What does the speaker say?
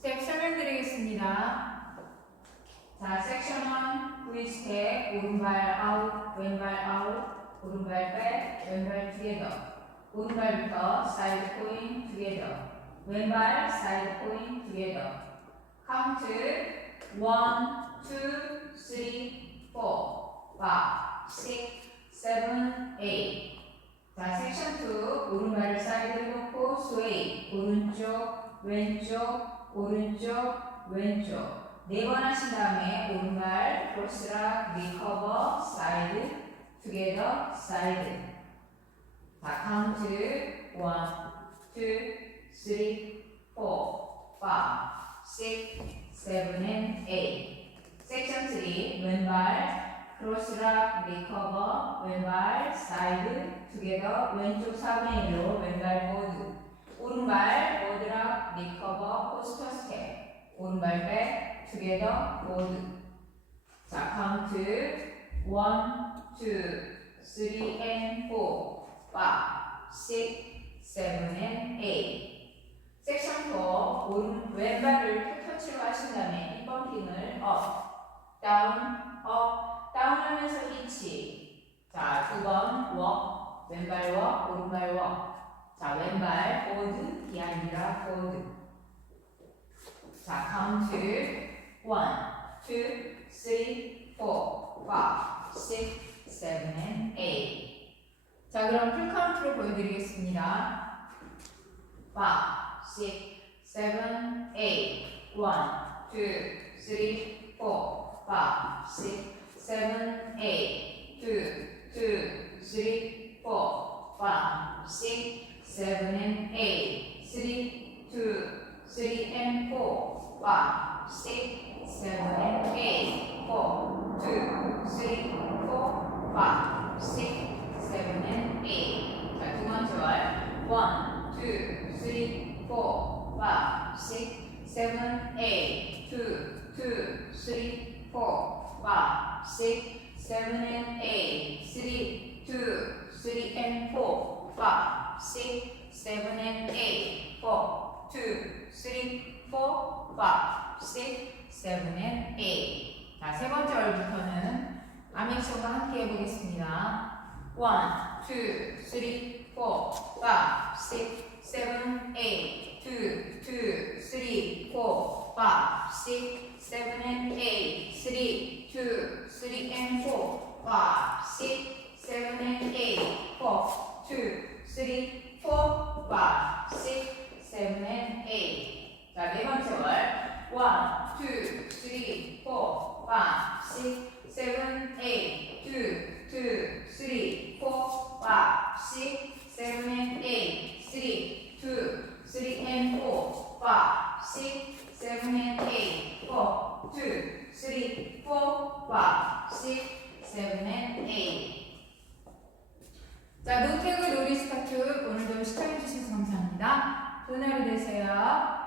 스텝 설명드리겠습니다. 자, 섹션 1 V 스텝 오른발 아웃, 왼발 아웃, 오른발 백, 왼발 투게더. 오른발부터 사이드 포인 투게더. 왼발 사이드 포인 투게더. 카운트 1, 2, 3, 4, 5, 6, 7, 8. 자, 섹션 2 오른발을 사이드로 놓고 스웨이. 오른쪽, 왼쪽, 오른쪽, 왼쪽. 4번 하신 다음에 오른발 크로스락, 리커버, 사이드, 투게더, 사이드. 자, 카운트 1, 2, 3, 4, 5, 6, 7, and 8. 섹션 3 왼발 크로스락, 리커버, 왼발 사이드, 투게더, 왼쪽 4분의 1로 왼발 보드. 오른발 보드락, 리커버, 포스터 스텝. 오른발 백, 투게더, 보드. 자, 카운트 1, 2, 3, and 4, 5, 6, 7, and 8. 섹션 4 오른 왼발을 터치로 하신 다음에 2번 업, 다운 하면서 히치. 자, 2번 워, 왼발 워, 오른발 워. 자, 왼발 보드, 비하인드라 보드. 자, 카운트 1, 2, 3, 4, 5, 6, 7, and 8. 자, 그럼 풀카운트로 보여드리겠습니다. 5, 6, 7, 8. 1, 2, 3, 4, 5, 6, 7, 8. 2, 3, 4, 5, 6, 7, and 8. 3, 2, 3, and 4, 5, 6, 7, and 8. 4, 2, 3, 4, 5, 6, 7, and 8. 자, 두 번째 월 1, 2, 3, 4, 5, 6, 7, 8. 2, 2, 3, 4, 5, 6, 7, and 8. 3, 2, 3, and 4, 5, 6, 7, and 8. 4, 2, 3, 4, 5, 6, 7, and 8. 자, 세 번째 월부터는 아미엑션과 함께 해보겠습니다. 1, 2, 3, 4, 5, 6, 7, 8. 2, 2, 3, 4, 5, 6, 7, and 8. 3, 2, 3, and 4, 5, 6, 7, and 8. 4, 2, 3, 4, 5, 6, 7, and 8. 자, 네 번째 월 1, 2, 3, 4, 5, 6, 7, 8. 2, 2, 3, 4, 5, 6, 7, and 8. 3, 2, 3, and 4, 5, 6, 7, and 8. 4, 2, 3, 4, 5, 6, 7, and 8. 자, 노태그 놀이 스타트 오늘도 시청해주셔서 감사합니다. 좋은 하루 되세요.